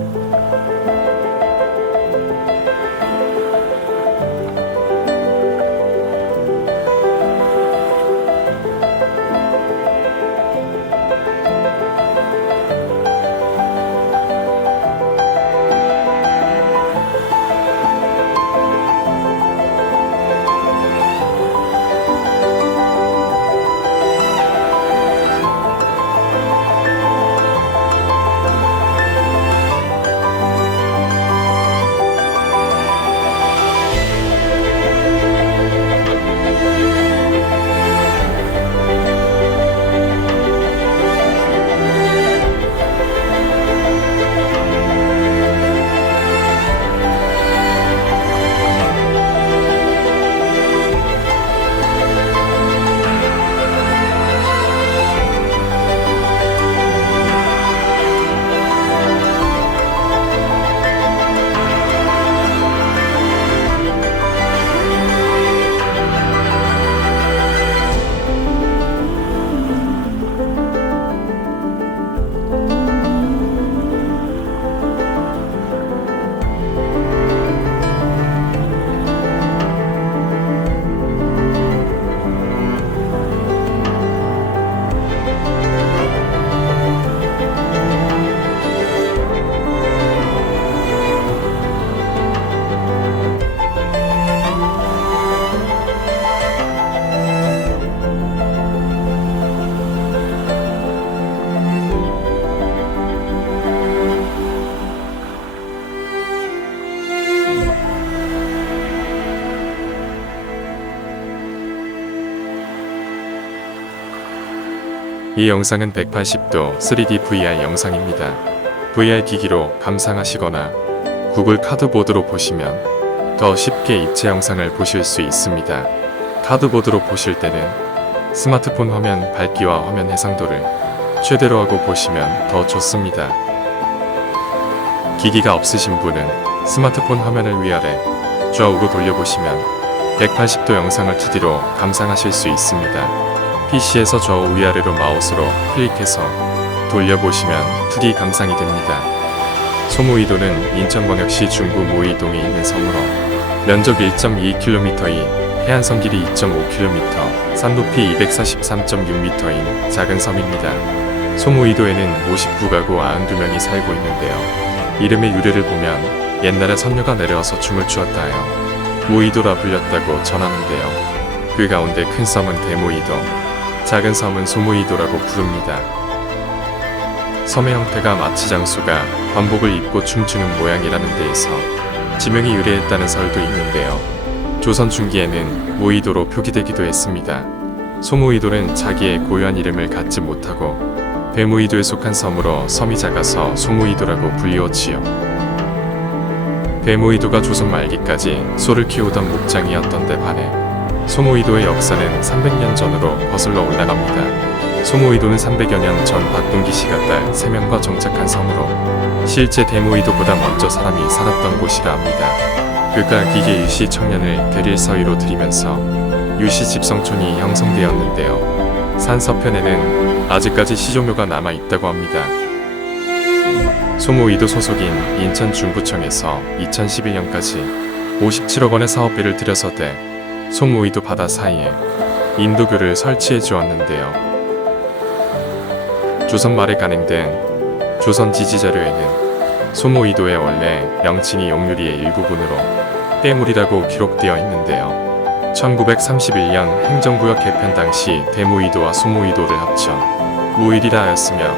Música 이 영상은 180도 3D VR 영상입니다. VR 기기로 감상하시거나 구글 카드보드로 보시면 더 쉽게 입체 영상을 보실 수 있습니다. 카드보드로 보실 때는 스마트폰 화면 밝기와 화면 해상도를 최대로 하고 보시면 더 좋습니다. 기기가 없으신 분은 스마트폰 화면을 위아래 좌우로 돌려보시면 180도 영상을 2D로 감상하실 수 있습니다. PC에서 좌우 위아래로 마우스로 클릭해서 돌려보시면 2D 감상이 됩니다. 소무이도는 인천광역시 중구 모이동에 있는 섬으로 면적 1.2km인 해안선 길이 2.5km, 산높이 243.6m인 작은 섬입니다. 소무이도에는 59가구 92명이 살고 있는데요. 이름의 유래를 보면 옛날에 선녀가 내려와서 춤을 추었다 하여 무이도라 불렸다고 전하는데요. 그 가운데 큰 섬은 대무이도, 작은 섬은 소무이도라고 부릅니다. 섬의 형태가 마치 장수가 관복을 입고 춤추는 모양이라는 데에서 지명이 유래했다는 설도 있는데요. 조선 중기에는 무이도로 표기되기도 했습니다. 소무이도는 자기의 고유한 이름을 갖지 못하고 대무이도에 속한 섬으로 섬이 작아서 소무이도라고 불리웠지요. 대무이도가 조선 말기까지 소를 키우던 목장이었던 데 반해 소무이도의 역사는 300년 전으로 거슬러 올라갑니다. 소무이도는 300여 년 전 박동기 씨가 딸 3명과 정착한 섬으로 실제 대무이도보다 먼저 사람이 살았던 곳이라 합니다. 그가 기계 유시 청년을 대릴 서위로 들이면서 유시 집성촌이 형성되었는데요. 산 서편에는 아직까지 시조묘가 남아 있다고 합니다. 소무이도 소속인 인천 중구청에서 2011년까지 57억 원의 사업비를 들여서 대 소무이도 바다 사이에 인도교를 설치해 주었는데요. 조선 말에 간행된 조선 지지자료에는 소무이도의 원래 명칭이 용유리의 일부분으로 때물이라고 기록되어 있는데요. 1931년 행정구역 개편 당시 대무이도와 소무이도를 합쳐 무일이라 하였으며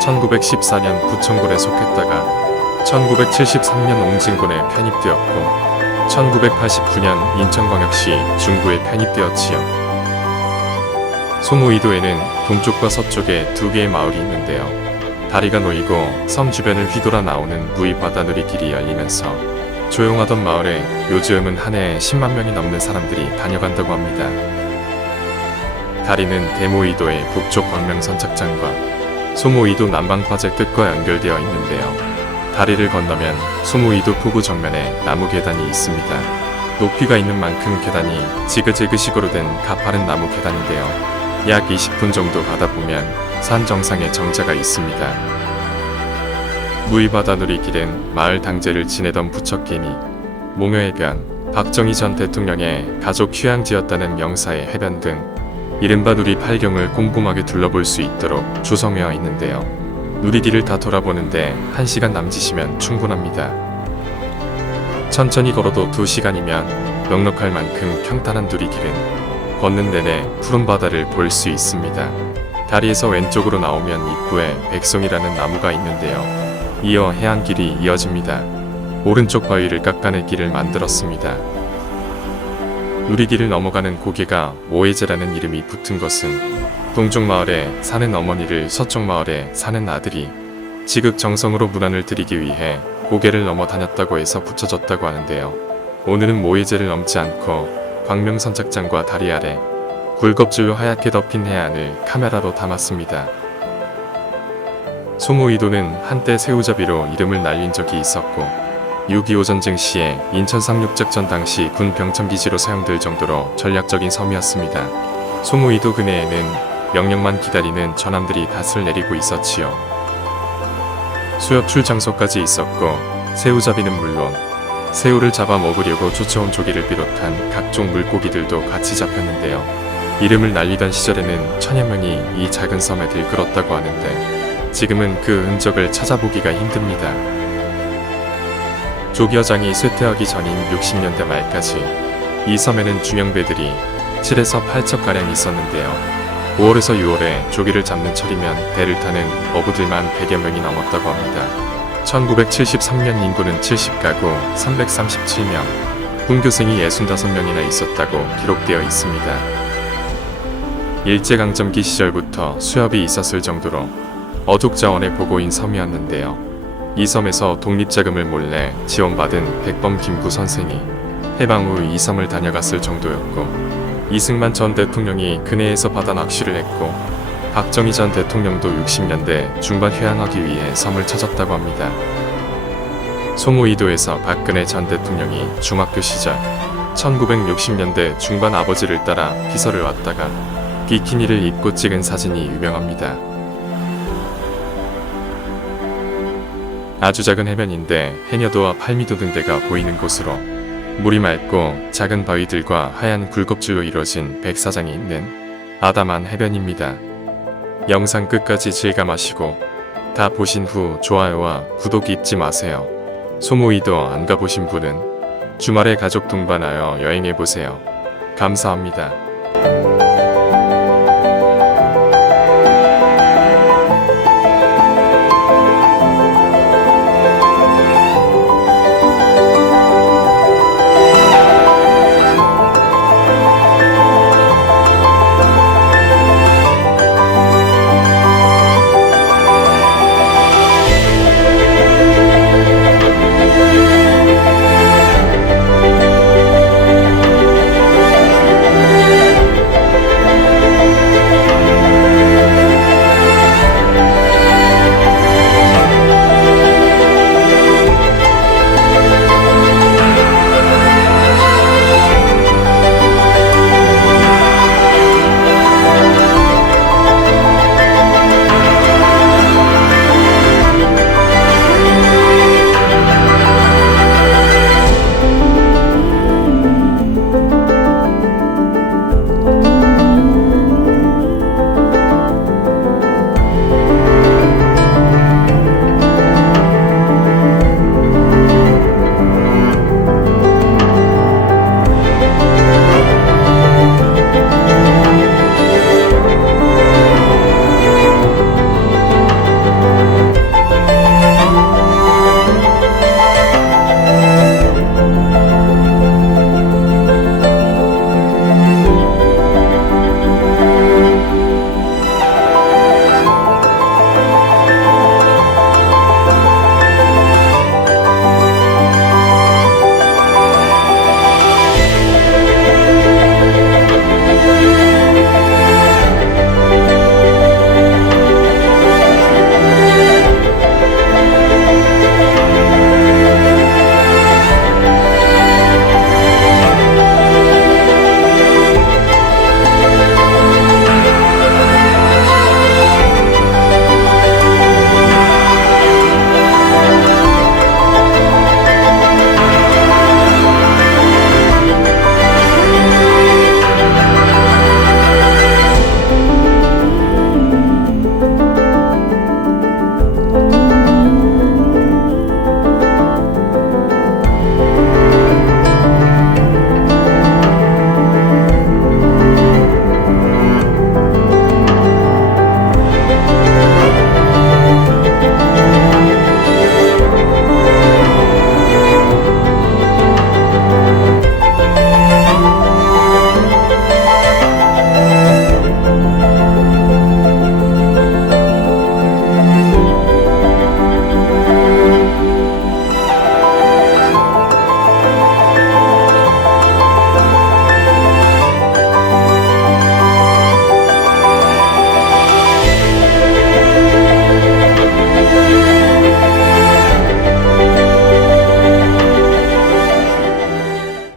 1914년 부천군에 속했다가 1973년 옹진군에 편입되었고 1989년 인천광역시 중구에 편입되었지요. 소무이도에는 동쪽과 서쪽에 두 개의 마을이 있는데요. 다리가 놓이고 섬 주변을 휘돌아 나오는 누이바다누리 길이 열리면서 조용하던 마을에 요즘은 한 해에 10만 명이 넘는 사람들이 다녀간다고 합니다. 다리는 대모이도의 북쪽 광명선 착장과 소무이도 남방화재 끝과 연결되어 있는데요. 다리를 건너면 소무이도 부부 정면에 나무 계단이 있습니다. 높이가 있는 만큼 계단이 지그재그식으로 된 가파른 나무 계단인데요. 약 20분 정도 가다 보면 산 정상에 정자가 있습니다. 무의바다 누리길은 마을 당제를 지내던 부척개미, 몽여해변, 박정희 전 대통령의 가족 휴양지였다는 명사의 해변 등 이른바 누리 팔경을 꼼꼼하게 둘러볼 수 있도록 조성되어 있는데요. 누리길을 다 돌아보는데 1시간 남짓이면 충분합니다. 천천히 걸어도 2시간이면 넉넉할 만큼 평탄한 누리길은 걷는 내내 푸른 바다를 볼 수 있습니다. 다리에서 왼쪽으로 나오면 입구에 백송이라는 나무가 있는데요. 이어 해안길이 이어집니다. 오른쪽 바위를 깎아낼 길을 만들었습니다. 누리길을 넘어가는 고개가 모해제라는 이름이 붙은 것은 동쪽 마을에 사는 어머니를 서쪽 마을에 사는 아들이 지극정성으로 문안을 드리기 위해 고개를 넘어 다녔다고 해서 붙여졌다고 하는데요. 오늘은 모해제를 넘지 않고 광명선착장과 다리 아래 굴겁줄로 하얗게 덮인 해안을 카메라로 담았습니다. 소모이도는 한때 새우잡이로 이름을 날린 적이 있었고 6.25 전쟁 시에 인천 상륙작전 당시 군 병참기지로 사용될 정도로 전략적인 섬이었습니다. 소모이도 근해에는 명령만 기다리는 전함들이 닷을 내리고 있었지요. 수협출 장소까지 있었고 새우잡이는 물론 새우를 잡아 먹으려고 쫓아온 조기를 비롯한 각종 물고기들도 같이 잡혔는데요. 이름을 날리던 시절에는 천여 명이 이 작은 섬에 들끓었다고 하는데 지금은 그 흔적을 찾아보기가 힘듭니다. 조기여장이 쇠퇴하기 전인 60년대 말까지 이 섬에는 중형배들이 7에서 8척가량 있었는데요. 5월에서 6월에 조기를 잡는 철이면 배를 타는 어부들만 100여 명이 넘었다고 합니다. 1973년 인구는 70가구 337명, 분교생이 65명이나 있었다고 기록되어 있습니다. 일제강점기 시절부터 수협이 있었을 정도로 어둑자원의 보고인 섬이었는데요. 이 섬에서 독립자금을 몰래 지원받은 백범 김구 선생이 해방 후 이 섬을 다녀갔을 정도였고 이승만 전 대통령이 근해에서 받아 낚시를 했고 박정희 전 대통령도 60년대 중반 휴양하기 위해 섬을 찾았다고 합니다. 소모이도에서 박근혜 전 대통령이 중학교 시절 1960년대 중반 아버지를 따라 피서를 왔다가 비키니를 입고 찍은 사진이 유명합니다. 아주 작은 해변인데 해녀도와 팔미도 등 데가 보이는 곳으로 물이 맑고 작은 바위들과 하얀 굴겁줄로 이루어진 백사장이 있는 아담한 해변입니다. 영상 끝까지 즐감하시고 다 보신 후 좋아요와 구독 잊지 마세요. 소모이도 안 가보신 분은 주말에 가족 동반하여 여행해보세요. 감사합니다.